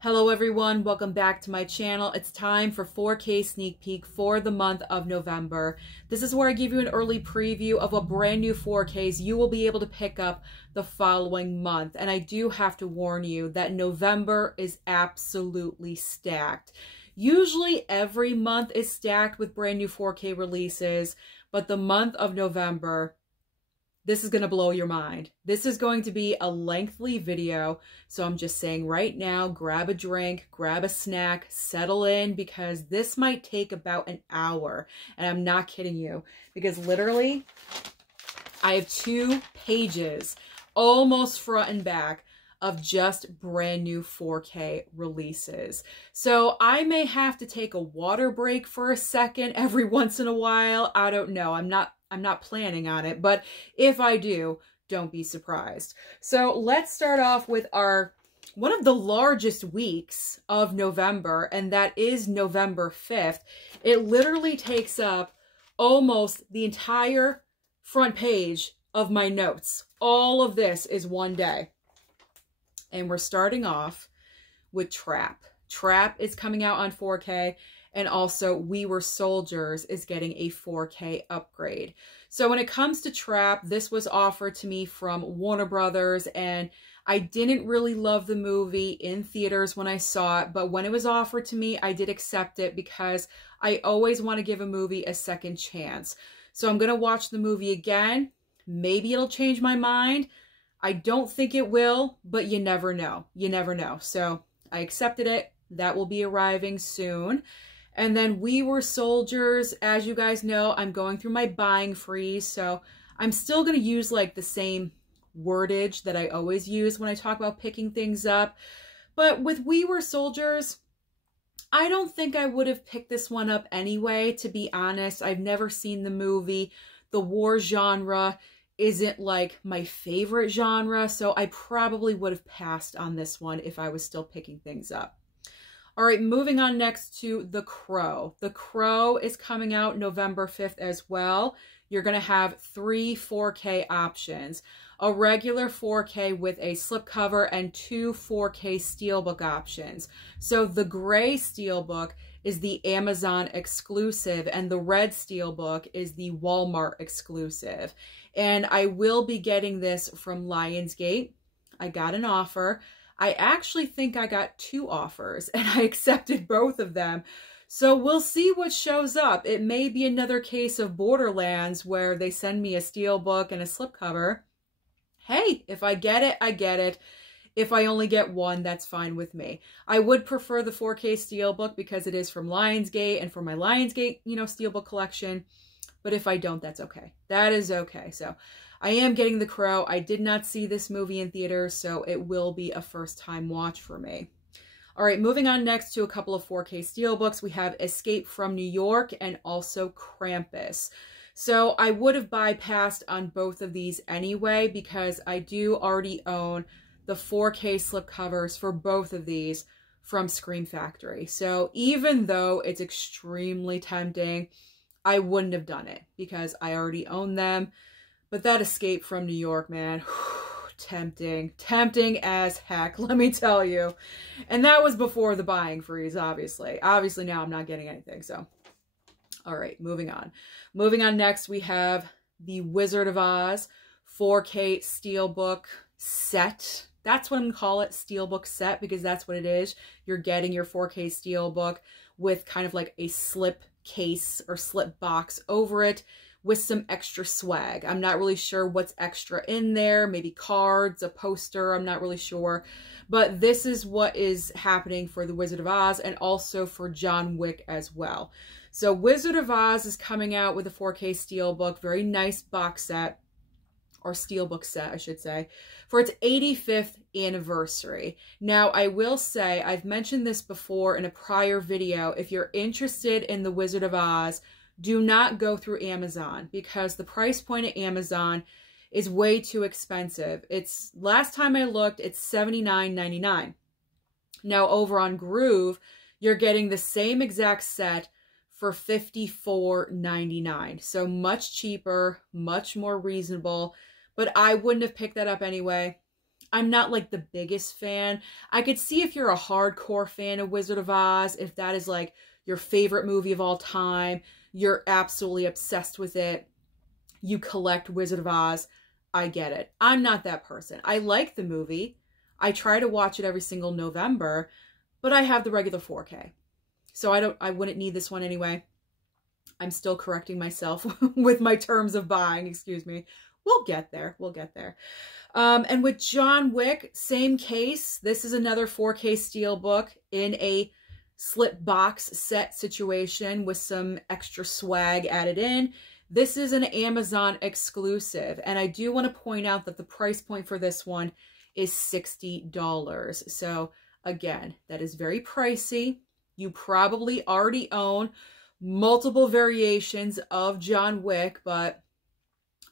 Hello everyone, welcome back to my channel. It's time for 4K sneak peek for the month of November. This is where I give you an early preview of what brand new 4Ks you will be able to pick up the following month. And I do have to warn you that November is absolutely stacked. Usually every month is stacked with brand new 4K releases, but the month of November, this is going to blow your mind. This is going to be a lengthy video, so I'm just saying right now, grab a drink, grab a snack, settle in, because this might take about an hour. And I'm not kidding you, because literally, I have 2 pages, almost front and back, of just brand new 4K releases. So I may have to take a water break for a second every once in a while. I don't know. I'm not planning on it, but if I do, don't be surprised. So let's start off with one of the largest weeks of November, and that is November 5th. It literally takes up almost the entire front page of my notes. All of this is one day. And we're starting off with Trap. Trap is coming out on 4K. And also, We Were Soldiers is getting a 4K upgrade. So when it comes to Trap, this was offered to me from Warner Brothers, and I didn't really love the movie in theaters when I saw it, but when it was offered to me, I did accept it because I always want to give a movie a second chance. So I'm going to watch the movie again. Maybe it'll change my mind. I don't think it will, but you never know. You never know. So I accepted it. That will be arriving soon. And then We Were Soldiers, as you guys know, I'm going through my buying freeze, so I'm still going to use like the same wordage that I always use when I talk about picking things up. But with We Were Soldiers, I don't think I would have picked this one up anyway, to be honest. I've never seen the movie. The war genre isn't like my favorite genre, so I probably would have passed on this one if I was still picking things up. All right, moving on next to The Crow. The Crow is coming out November 5th as well. You're going to have 3 4K options. A regular 4K with a slipcover and 2 4K steelbook options. So the gray steelbook is the Amazon exclusive and the red steelbook is the Walmart exclusive. And I will be getting this from Lionsgate. I got an offer. I actually think I got 2 offers and I accepted both of them. So we'll see what shows up. It may be another case of Borderlands where they send me a steelbook and a slipcover. Hey, if I get it, I get it. If I only get one, that's fine with me. I would prefer the 4K steelbook because it is from Lionsgate and for my Lionsgate, steelbook collection. But if I don't, that's okay. That is okay. So I am getting The Crow. I did not see this movie in theaters, so it will be a first-time watch for me. All right, moving on next to a couple of 4K steelbooks. We have Escape from New York and also Krampus. So I would have bypassed on both of these anyway because I do already own the 4K slipcovers for both of these from Scream Factory. So even though it's extremely tempting, I wouldn't have done it because I already own them. But that Escape from New York, man, tempting. Tempting as heck, let me tell you. And that was before the buying freeze, obviously. Obviously now I'm not getting anything, so. All right, moving on. Moving on next, we have the Wizard of Oz 4K Steelbook set. That's what I'm going to call it, Steelbook set, because that's what it is. You're getting your 4K Steelbook with kind of like a slip case or slip box over it, with some extra swag. I'm not really sure what's extra in there. Maybe cards, a poster. I'm not really sure. But this is what is happening for The Wizard of Oz and also for John Wick as well. So Wizard of Oz is coming out with a 4K steelbook. Very nice box set. Or steelbook set, I should say. For its 85th anniversary. Now, I will say, I've mentioned this before in a prior video. If you're interested in The Wizard of Oz, do not go through Amazon because the price point at Amazon is way too expensive. It's, last time I looked, it's $79.99. Now over on Groove, you're getting the same exact set for $54.99. So much cheaper, much more reasonable, but I wouldn't have picked that up anyway. I'm not like the biggest fan. I could see if you're a hardcore fan of Wizard of Oz, if that is like your favorite movie of all time, you're absolutely obsessed with it, you collect Wizard of Oz, I get it. I'm not that person. I like the movie. I try to watch it every single November, but I have the regular 4K. So I wouldn't need this one anyway. I'm still correcting myself with my terms of buying, excuse me. We'll get there. We'll get there. And with John Wick, same case. This is another 4K steelbook in a slip box set situation with some extra swag added in. This is an Amazon exclusive. And I do want to point out that the price point for this one is $60. So again, that is very pricey. You probably already own multiple variations of John Wick, but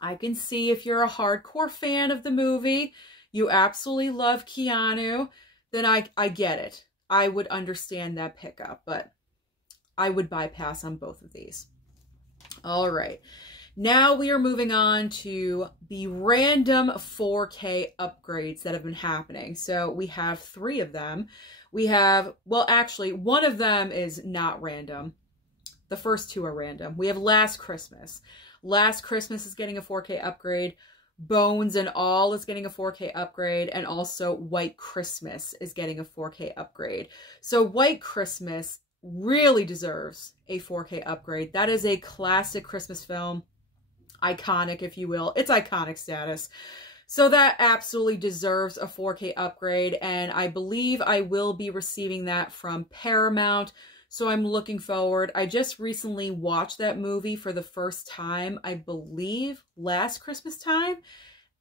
I can see if you're a hardcore fan of the movie, you absolutely love Keanu, then I get it. I would understand that pickup, but I would bypass on both of these. All right. Now we are moving on to the random 4K upgrades that have been happening. So we have 3 of them. We have, well, actually, one of them is not random. The first 2 are random. We have Last Christmas. Last Christmas is getting a 4K upgrade. Bones and All is getting a 4K upgrade. And also White Christmas is getting a 4K upgrade. So White Christmas really deserves a 4K upgrade. That is a classic Christmas film. Iconic, if you will. It's iconic status. So that absolutely deserves a 4K upgrade. And I believe I will be receiving that from Paramount. So I'm looking forward. I just recently watched that movie for the first time, I believe, last Christmas time.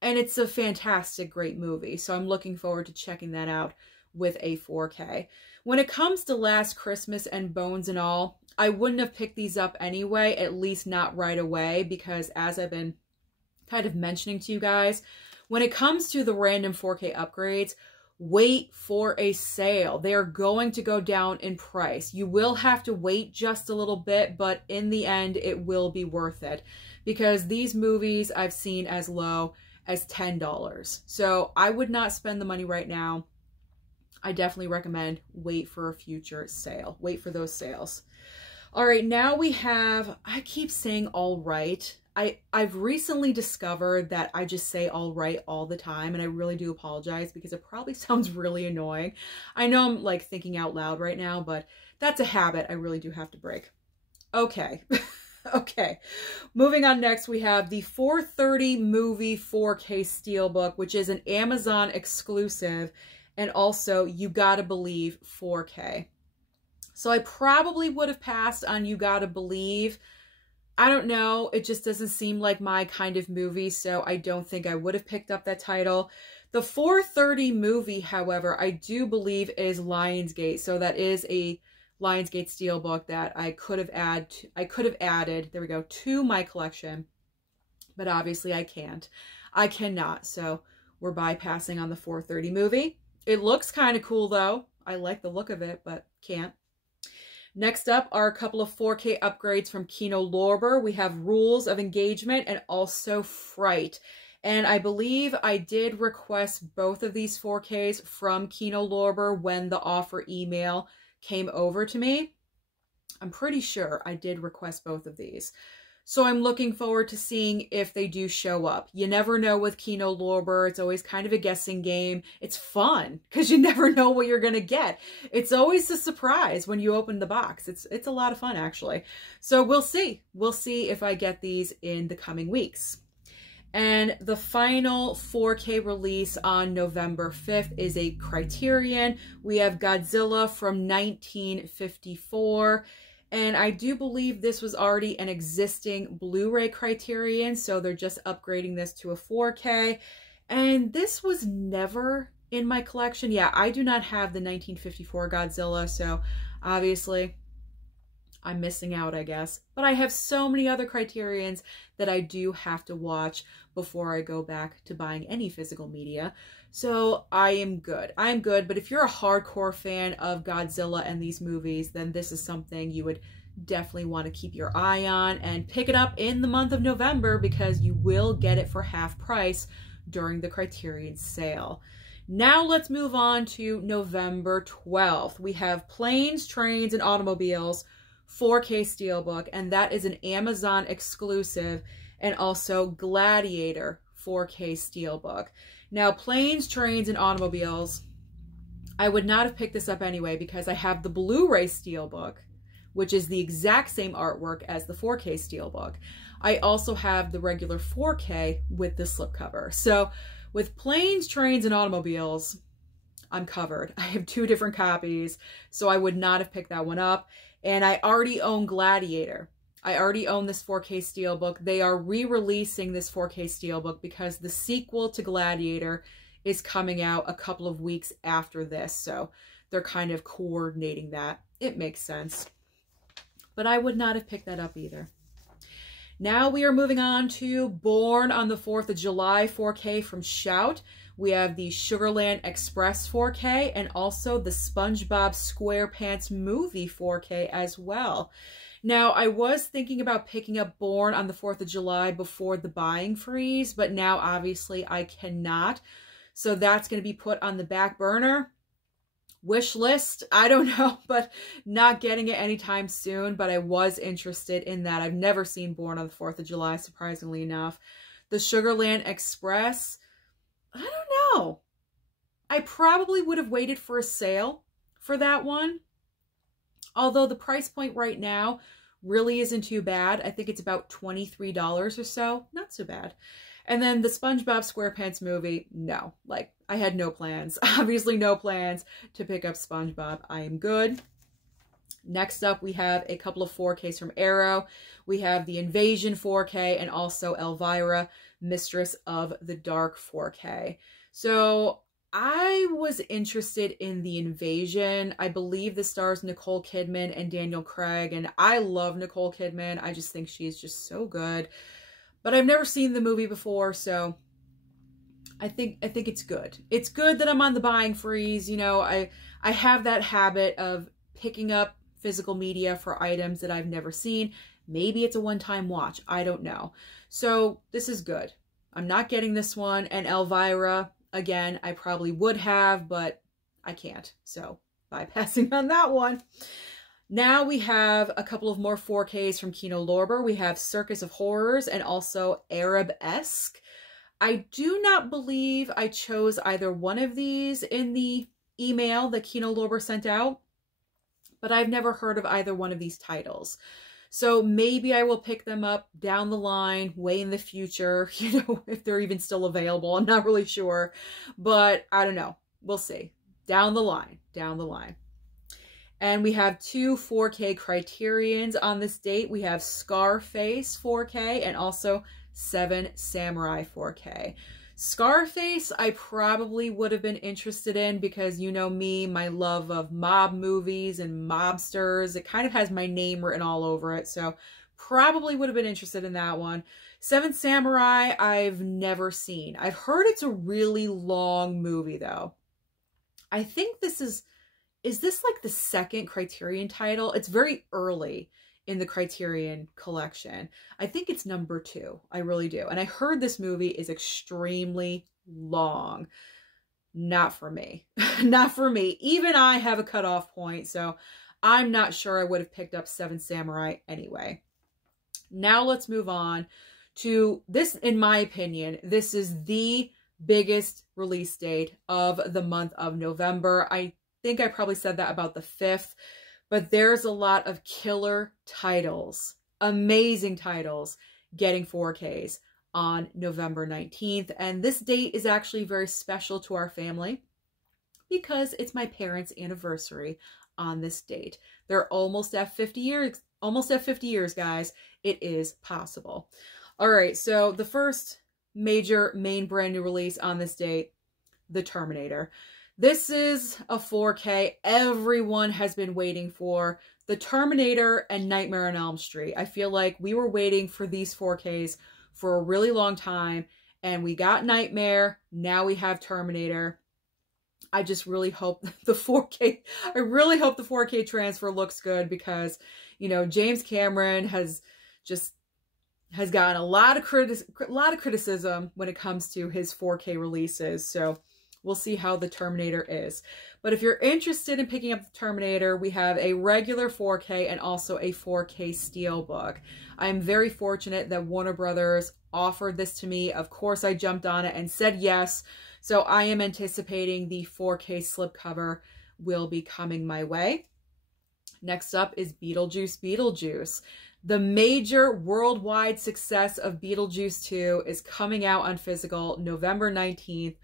And it's a fantastic, great movie. So I'm looking forward to checking that out with a 4K. When it comes to Last Christmas and Bones and All, I wouldn't have picked these up anyway, at least not right away, because as I've been kind of mentioning to you guys, when it comes to the random 4K upgrades, wait for a sale. They are going to go down in price. You will have to wait just a little bit, but in the end, it will be worth it because these movies I've seen as low as $10. So I would not spend the money right now. I definitely recommend wait for a future sale. Wait for those sales. All right, now we have, I keep saying all right. I've recently discovered that I just say all right all the time, and I really do apologize because it probably sounds really annoying. I know I'm like thinking out loud right now, but that's a habit I really do have to break. Okay. Okay. Moving on next, we have the 430 movie 4K Steelbook, which is an Amazon exclusive, and also You Gotta Believe 4K. So I probably would have passed on You Gotta Believe. I don't know. It just doesn't seem like my kind of movie, so I don't think I would have picked up that title. The 430 movie, however, I do believe is Lionsgate. So that is a Lionsgate Steelbook that I could have added, there we go, to my collection. But obviously I can't. I cannot. So we're bypassing on the 430 movie. It looks kind of cool though. I like the look of it, but can't. Next up are a couple of 4K upgrades from Kino Lorber. We have Rules of Engagement and also Fright. And I believe I did request both of these 4Ks from Kino Lorber when the offer email came over to me. I'm pretty sure I did request both of these. So I'm looking forward to seeing if they do show up. You never know with Kino Lorber. It's always kind of a guessing game. It's fun because you never know what you're going to get. It's always a surprise when you open the box. It's a lot of fun, actually. So we'll see. We'll see if I get these in the coming weeks. And the final 4K release on November 5th is a Criterion. We have Godzilla from 1954. And I do believe this was already an existing Blu-ray Criterion, so they're just upgrading this to a 4K. And this was never in my collection. Yeah, I do not have the 1954 Godzilla, so obviously I'm missing out, I guess. But I have so many other Criterions that I do have to watch before I go back to buying any physical media. So I am good. I'm good. But if you're a hardcore fan of Godzilla and these movies, then this is something you would definitely want to keep your eye on and pick it up in the month of November because you will get it for half price during the Criterion sale. Now let's move on to November 12th. We have Planes, Trains, and Automobiles 4K Steelbook, and that is an Amazon exclusive, and also Gladiator 4K Steelbook. Now, Planes, Trains, and Automobiles, I would not have picked this up anyway because I have the Blu-ray Steelbook, which is the exact same artwork as the 4K Steelbook. I also have the regular 4K with the slipcover. So with Planes, Trains, and Automobiles, I'm covered. I have 2 different copies, so I would not have picked that one up. And I already own Gladiator. I already own this 4K Steelbook. They are re-releasing this 4K Steelbook because the sequel to Gladiator is coming out a couple of weeks after this. So they're kind of coordinating that. It makes sense. But I would not have picked that up either. Now we are moving on to Born on the 4th of July 4K from Shout. We have the Sugarland Express 4K and also the SpongeBob SquarePants movie 4K as well. Now, I was thinking about picking up Born on the 4th of July before the buying freeze, but now obviously I cannot. So that's going to be put on the back burner. Wish list, I don't know, but not getting it anytime soon, but I was interested in that. I've never seen Born on the 4th of July, surprisingly enough. The Sugarland Express, I don't know. I probably would have waited for a sale for that one. Although the price point right now really isn't too bad. I think it's about $23 or so. Not so bad. And then the SpongeBob SquarePants movie, no. Like, I had no plans. Obviously no plans to pick up SpongeBob. I am good. Next up, we have a couple of 4Ks from Arrow. We have the Invasion 4K and also Elvira, Mistress of the Dark 4K. So I was interested in the Invasion. I believe this stars Nicole Kidman and Daniel Craig, and I love Nicole Kidman. I just think she's just so good. But I've never seen the movie before, so I think it's good. It's good that I'm on the buying freeze. You know, I have that habit of picking up physical media for items that I've never seen. Maybe it's a one-time watch. I don't know. So this is good. I'm not getting this one. And Elvira, again, I probably would have, but I can't. So bypassing on that one. Now we have a couple of more 4Ks from Kino Lorber. We have Circus of Horrors and also Arabesque. I do not believe I chose either one of these in the email that Kino Lorber sent out, but I've never heard of either one of these titles. So maybe I will pick them up down the line, way in the future, you know, if they're even still available. I'm not really sure, but I don't know. We'll see. Down the line, down the line. And we have 2 4K Criterions on this date. We have Scarface 4K and also 7 Samurai 4K. Scarface, I probably would have been interested in because you know me, my love of mob movies and mobsters. It kind of has my name written all over it, so probably would have been interested in that one. 7 Samurai, I've never seen. I've heard it's a really long movie, though. I think this is this like the second Criterion title? It's very early in the Criterion collection. I think it's number 2. I really do. And I heard this movie is extremely long. Not for me. Not for me. Even I have a cutoff point, so I'm not sure I would have picked up 7 Samurai anyway. Now let's move on to this. In my opinion, this is the biggest release date of the month of November. I think I probably said that about the 5th, but there's a lot of killer titles, amazing titles, getting 4Ks on November 19th. And this date is actually very special to our family because it's my parents' anniversary on this date. They're almost at 50 years, guys. It is possible. All right, so the first major main brand new release on this date, the Terminator. This is a 4K everyone has been waiting for. The Terminator and Nightmare on Elm Street. I feel like we were waiting for these 4Ks for a really long time, and we got Nightmare. Now we have Terminator. I just really hope the 4K, I really hope the 4K transfer looks good because, you know, James Cameron has just has gotten a lot of criticism when it comes to his 4K releases. So we'll see how the Terminator is. But if you're interested in picking up the Terminator, we have a regular 4K and also a 4K Steelbook. I'm very fortunate that Warner Brothers offered this to me. Of course, I jumped on it and said yes. So I am anticipating the 4K slipcover will be coming my way. Next up is Beetlejuice Beetlejuice. The major worldwide success of Beetlejuice 2 is coming out on physical November 19th,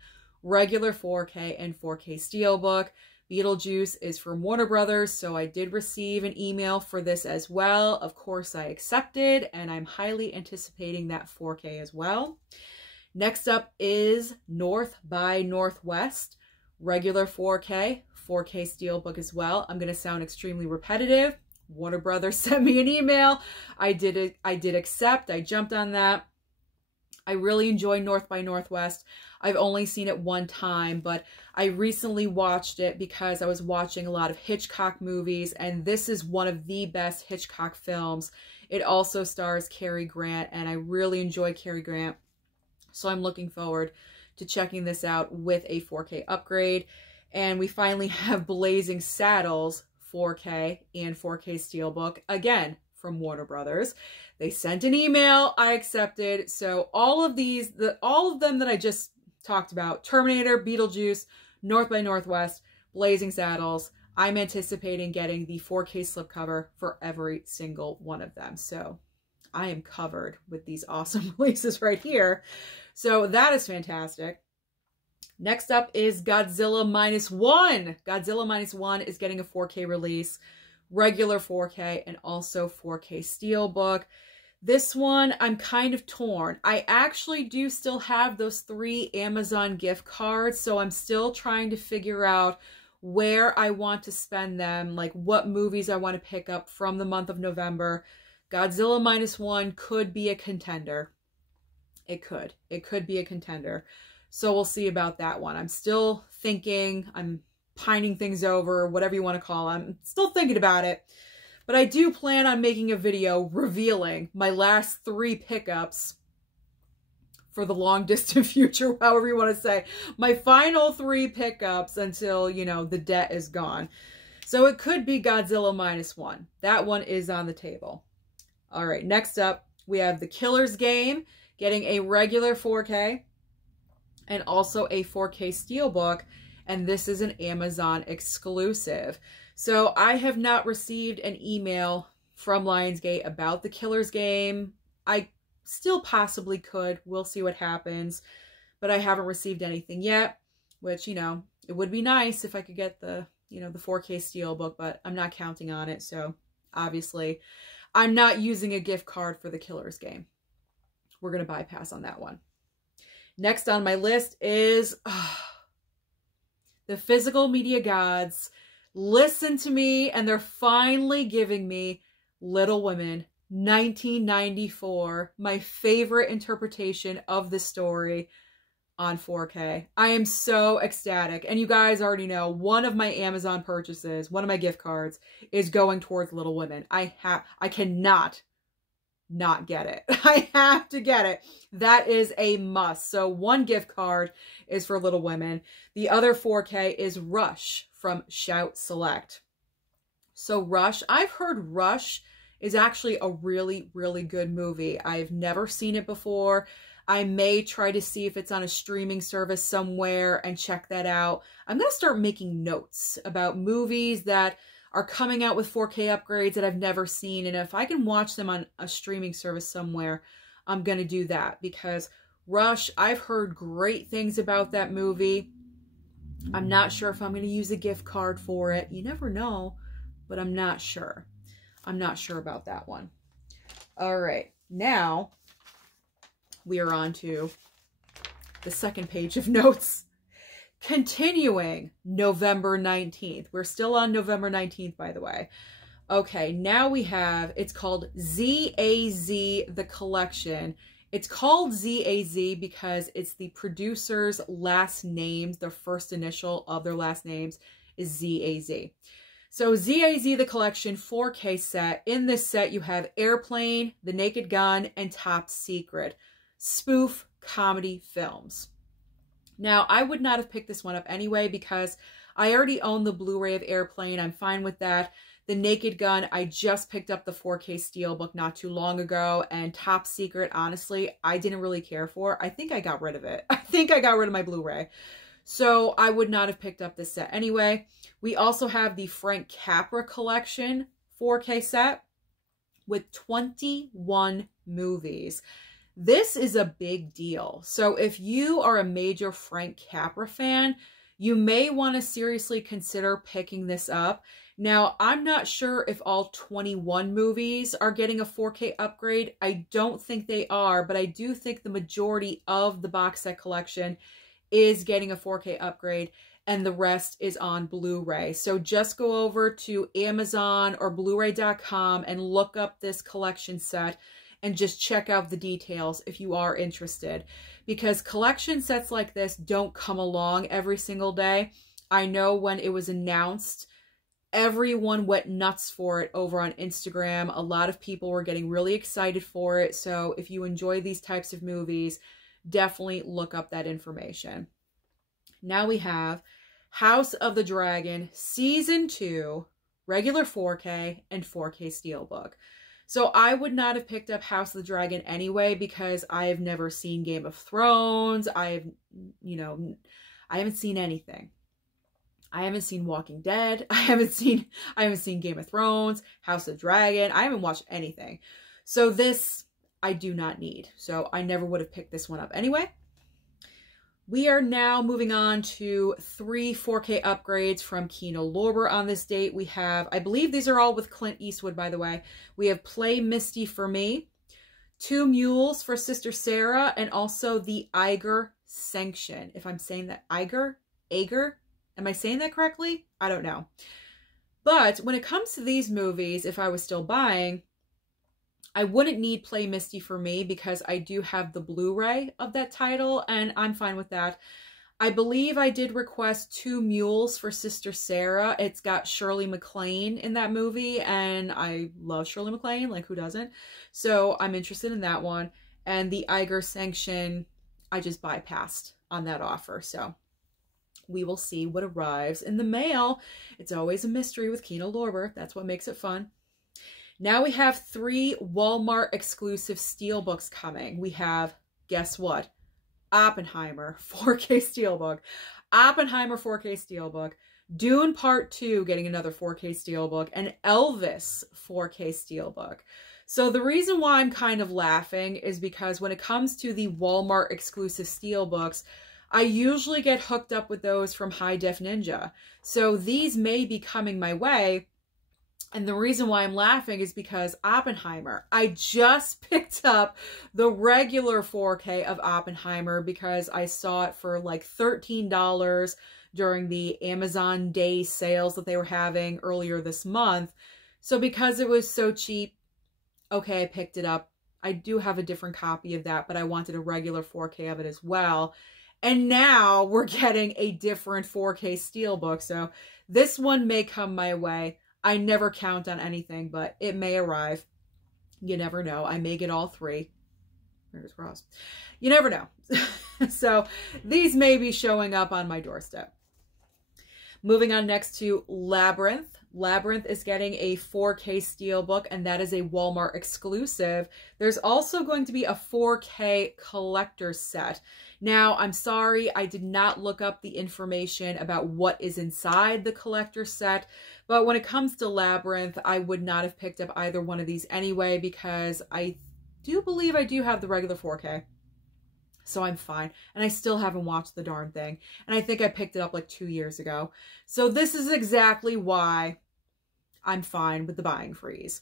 regular 4K and 4K Steelbook. Beetlejuice is from Warner Brothers, so I did receive an email for this as well. Of course, I accepted, and I'm highly anticipating that 4K as well. Next up is North by Northwest, regular 4K, 4K Steelbook as well. I'm going to sound extremely repetitive. Warner Brothers sent me an email. I did accept. I jumped on that. I really enjoy North by Northwest. I've only seen it one time, but I recently watched it because I was watching a lot of Hitchcock movies, and this is one of the best Hitchcock films. It also stars Cary Grant, and I really enjoy Cary Grant. So I'm looking forward to checking this out with a 4K upgrade. And we finally have Blazing Saddles 4K and 4K Steelbook, again, from Warner Brothers. They sent an email, I accepted. So all of these, all of them that I just talked about, Terminator, Beetlejuice, North by Northwest, Blazing Saddles, I'm anticipating getting the 4K slipcover for every single one of them. So I am covered with these awesome releases right here. So that is fantastic. Next up is Godzilla Minus One. Godzilla Minus One is getting a 4K release, regular 4K, and also 4K Steelbook. This one, I'm kind of torn. I actually do still have those 3 Amazon gift cards, so I'm still trying to figure out where I want to spend them, like what movies I want to pick up from the month of November. Godzilla Minus One could be a contender. It could be a contender. So we'll see about that one. I'm still thinking, I'm pining things over, whatever you want to call it. I'm still thinking about it. But I do plan on making a video revealing my last 3 pickups for the long distant future, however you want to say. My final 3 pickups until, you know, the debt is gone. So it could be Godzilla Minus One. That one is on the table. All right, next up, we have The Killer's Game getting a regular 4K and also a 4K Steelbook, and this is an Amazon exclusive. So I have not received an email from Lionsgate about The Killer's Game. I still possibly could. We'll see what happens. But I haven't received anything yet, which, you know, it would be nice if I could get the, you know, the 4K Steelbook, but I'm not counting on it. So obviously I'm not using a gift card for The Killer's Game. We're going to bypass on that one. Next on my list is the physical media gods. Listen to me, and they're finally giving me Little Women 1994, my favorite interpretation of the story on 4K. I am so ecstatic. And you guys already know one of my Amazon purchases, one of my gift cards, is going towards Little Women. I cannot not get it. I have to get it. That is a must. So one gift card is for Little Women. The other 4K is Rush from Shout Select. So Rush, I've heard Rush is actually a really, really good movie. I've never seen it before. I may try to see if it's on a streaming service somewhere and check that out. I'm going to start making notes about movies that are coming out with 4K upgrades that I've never seen. And if I can watch them on a streaming service somewhere, I'm going to do that. Because Rush, I've heard great things about that movie. I'm not sure if I'm going to use a gift card for it. You never know, but I'm not sure. I'm not sure about that one. All right, now we are on to the second page of notes. Continuing November 19th. We're still on November 19th, by the way. Okay, now we have, it's called ZAZ The Collection. It's called ZAZ because it's the producer's last names. The first initial of their last names is ZAZ. So ZAZ The Collection 4K set. In this set, you have Airplane, The Naked Gun, and Top Secret. Spoof comedy films. Now, I would not have picked this one up anyway because I already own the Blu-ray of Airplane. I'm fine with that. The Naked Gun, I just picked up the 4K Steelbook not too long ago. And Top Secret, honestly, I didn't really care for. I think I got rid of it. I think I got rid of my Blu-ray. So I would not have picked up this set anyway. We also have the Frank Capra Collection 4K set with 21 movies. This is a big deal. So if you are a major Frank Capra fan, you may want to seriously consider picking this up. Now, I'm not sure if all 21 movies are getting a 4K upgrade. I don't think they are, but I do think the majority of the box set collection is getting a 4K upgrade, and the rest is on Blu-ray. So just go over to Amazon or Blu-ray.com and look up this collection set and just check out the details if you are interested. Because collection sets like this don't come along every single day. I know when it was announced, everyone went nuts for it over on Instagram. A lot of people were getting really excited for it. So if you enjoy these types of movies, definitely look up that information. Now we have House of the Dragon Season 2, regular 4K, and 4K Steelbook. So I would not have picked up House of the Dragon anyway because I have never seen Game of Thrones. I haven't seen anything. I haven't seen Walking Dead. I haven't seen Game of Thrones, House of Dragon. I haven't watched anything. So this I do not need. So I never would have picked this one up anyway. We are now moving on to 3 4K upgrades from Kino Lorber on this date. We have, I believe these are all with Clint Eastwood, by the way. We have Play Misty for Me, 2 Mules for Sister Sarah, and also the Iger Sanction. If I'm saying that, Iger? Am I saying that correctly? I don't know. But when it comes to these movies, if I was still buying, I wouldn't need Play Misty for Me because I do have the Blu-ray of that title, and I'm fine with that. I believe I did request 2 Mules for Sister Sarah. It's got Shirley MacLaine in that movie, and I love Shirley MacLaine, like who doesn't? So I'm interested in that one. And the Iger Sanction, I just bypassed on that offer, so we will see what arrives in the mail. It's always a mystery with Kino Lorber. That's what makes it fun. Now we have 3 Walmart exclusive steelbooks coming. We have, guess what? Oppenheimer 4K steelbook. Oppenheimer 4K steelbook. Dune Part 2 getting another 4K steelbook. And Elvis 4K steelbook. So the reason why I'm kind of laughing is because when it comes to the Walmart exclusive steelbooks, I usually get hooked up with those from High Def Ninja. So these may be coming my way. And the reason why I'm laughing is because Oppenheimer, I just picked up the regular 4K of Oppenheimer because I saw it for like $13 during the Amazon Day sales that they were having earlier this month. So because it was so cheap, okay, I picked it up. I do have a different copy of that, but I wanted a regular 4K of it as well. And now we're getting a different 4K steelbook. So this one may come my way. I never count on anything, but it may arrive. You never know. I may get all 3. Fingers crossed. You never know. So these may be showing up on my doorstep. Moving on next to Labyrinth. Labyrinth is getting a 4K steelbook, and that is a Walmart exclusive. There's also going to be a 4K collector's set. Now, I'm sorry, I did not look up the information about what is inside the collector's set, but when it comes to Labyrinth, I would not have picked up either one of these anyway because I do believe I do have the regular 4K. So I'm fine. And I still haven't watched the darn thing. And I think I picked it up like 2 years ago. So this is exactly why I'm fine with the buying freeze.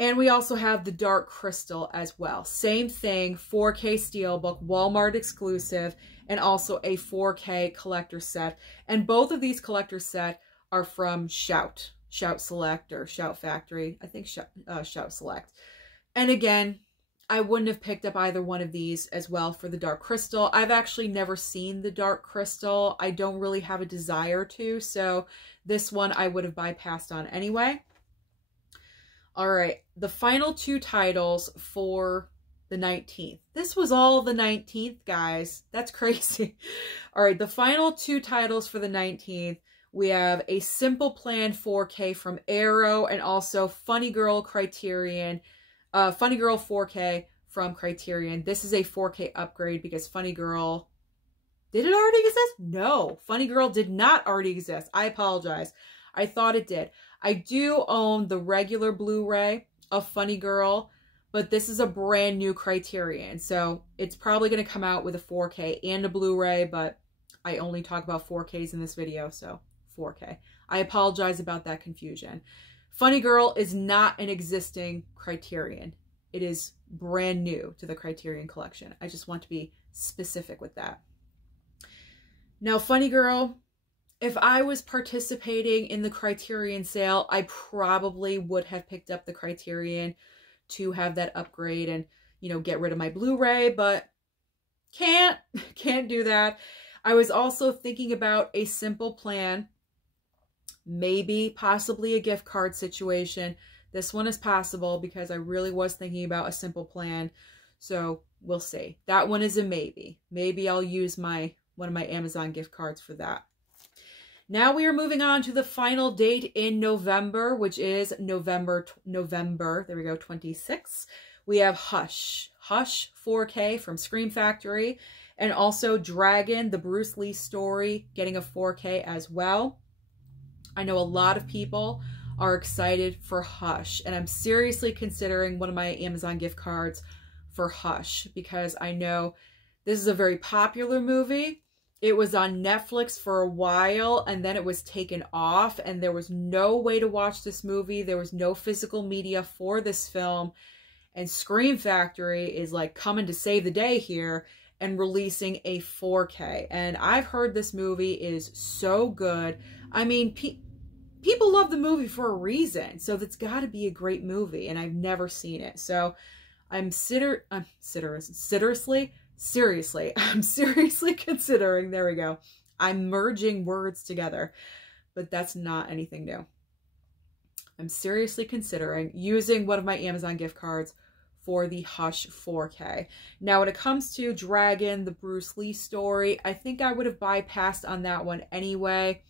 And we also have the Dark Crystal as well. Same thing, 4K steelbook, Walmart exclusive, and also a 4K collector set. And both of these collector sets are from Shout Select or Shout Factory. I think Shout Select. And again, I wouldn't have picked up either one of these as well for the Dark Crystal. I've actually never seen the Dark Crystal. I don't really have a desire to, so this one I would have bypassed on anyway. All right, the final two titles for the 19th. This was all the 19th, guys. That's crazy. All right, the final two titles for the 19th. We have A Simple Plan 4K from Arrow and also Funny Girl Criterion. Funny Girl 4K from Criterion. This is a 4K upgrade because Funny Girl... Did it already exist? No. Funny Girl did not already exist. I apologize. I thought it did. I do own the regular Blu-ray of Funny Girl, but this is a brand new Criterion. So it's probably going to come out with a 4K and a Blu-ray, but I only talk about 4Ks in this video, so 4K. I apologize about that confusion. Funny Girl is not an existing Criterion. It is brand new to the Criterion Collection. I just want to be specific with that. Now, Funny Girl, if I was participating in the Criterion sale, I probably would have picked up the Criterion to have that upgrade and, you know, get rid of my Blu-ray, but can't do that. I was also thinking about A Simple Plan, maybe possibly a gift card situation. This one is possible because I really was thinking about A Simple Plan, so we'll see. That one is a maybe. Maybe I'll use one of my Amazon gift cards for that. Now we are moving on to the final date in November, which is November, there we go, 26. We have Hush 4K from Scream Factory, and also Dragon, the Bruce Lee story, getting a 4K as well. I know a lot of people are excited for Hush, and I'm seriously considering one of my Amazon gift cards for Hush because I know this is a very popular movie. It was on Netflix for a while and then it was taken off and there was no way to watch this movie. There was no physical media for this film, and Scream Factory is like coming to save the day here and releasing a 4K. And I've heard this movie is so good. I mean, people love the movie for a reason, so that's got to be a great movie, and I've never seen it. So I'm seriously considering, there we go, I'm merging words together, but that's not anything new. I'm seriously considering using one of my Amazon gift cards for the Hush 4K. Now, when it comes to Dragon, the Bruce Lee story, I think I would have bypassed on that one anyway.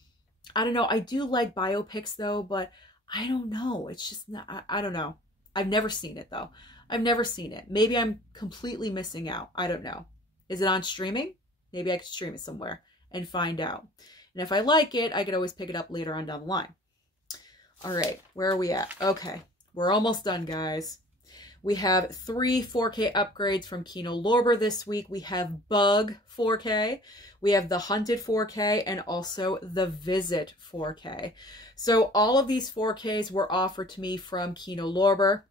I don't know. I do like biopics though, but I don't know. It's just not, I don't know. I've never seen it though. I've never seen it. Maybe I'm completely missing out. I don't know. Is it on streaming? Maybe I could stream it somewhere and find out. And if I like it, I could always pick it up later on down the line. All right, where are we at? Okay, we're almost done, guys. We have 3 4K upgrades from Kino Lorber this week. We have Bug 4K, we have The Hunted 4K, and also The Visit 4K. So all of these 4Ks were offered to me from Kino Lorber,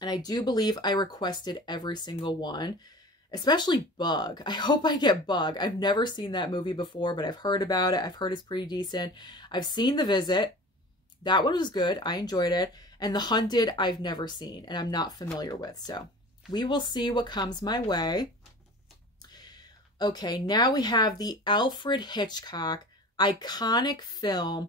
and I do believe I requested every single one, especially Bug. I hope I get Bug. I've never seen that movie before, but I've heard about it. I've heard it's pretty decent. I've seen The Visit. That one was good. I enjoyed it. And The Hunted, I've never seen and I'm not familiar with. So we will see what comes my way. Okay, now we have the Alfred Hitchcock Iconic Film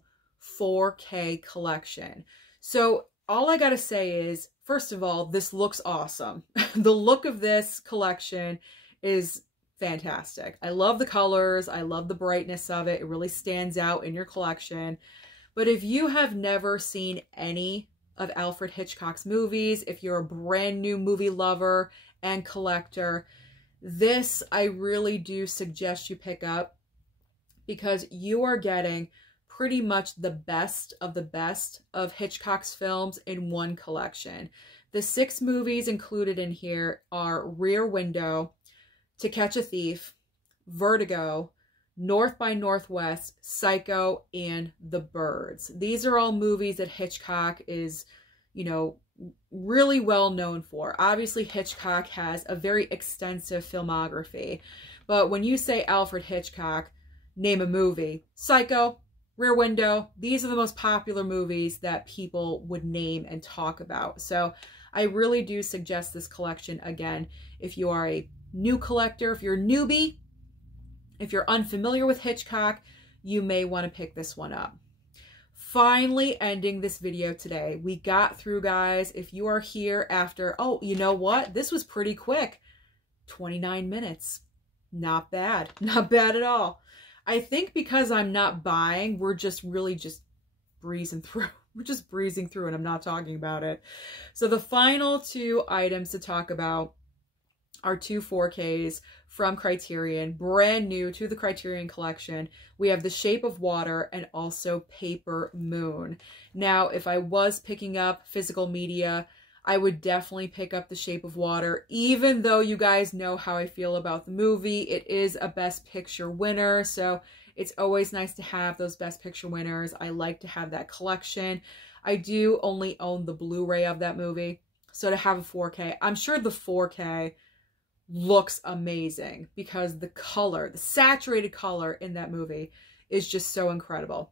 4K Collection. So all I gotta say is, first of all, this looks awesome. The look of this collection is fantastic. I love the colors. I love the brightness of it. It really stands out in your collection. But if you have never seen any of Alfred Hitchcock's movies, if you're a brand new movie lover and collector, this I really do suggest you pick up, because you are getting pretty much the best of Hitchcock's films in one collection. The 6 movies included in here are Rear Window, To Catch a Thief, Vertigo, North by Northwest, Psycho, and The Birds. These are all movies that Hitchcock is, you know, really well known for. Obviously, Hitchcock has a very extensive filmography, but when you say Alfred Hitchcock, name a movie. Psycho, Rear Window, these are the most popular movies that people would name and talk about. So I really do suggest this collection. Again, if you are a new collector, if you're a newbie, if you're unfamiliar with Hitchcock, you may want to pick this one up. Finally ending this video today. We got through, guys. If you are here after, oh, you know what? This was pretty quick. 29 minutes. Not bad. Not bad at all. I think because I'm not buying, we're just really just breezing through. We're just breezing through and I'm not talking about it. So the final two items to talk about are two 4Ks from Criterion, brand new to the Criterion collection. We have The Shape of Water and also Paper Moon. Now, if I was picking up physical media, I would definitely pick up The Shape of Water, even though you guys know how I feel about the movie. It is a Best Picture winner, so it's always nice to have those Best Picture winners. I like to have that collection. I do only own the Blu-ray of that movie, so to have a 4K, I'm sure the 4K looks amazing because the color, the saturated color in that movie is just so incredible.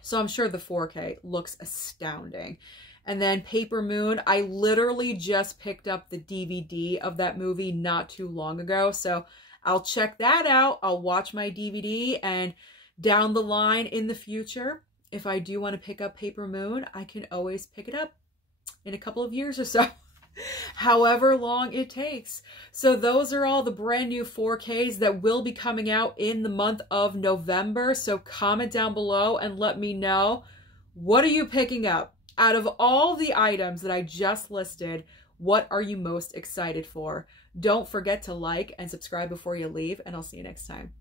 So I'm sure the 4K looks astounding. And then Paper Moon, I literally just picked up the DVD of that movie not too long ago. So I'll check that out. I'll watch my DVD, and down the line in the future, if I do want to pick up Paper Moon, I can always pick it up in a couple of years or so. However long it takes. So those are all the brand new 4Ks that will be coming out in the month of November. So comment down below and let me know, what are you picking up? Out of all the items that I just listed, what are you most excited for? Don't forget to like and subscribe before you leave, and I'll see you next time.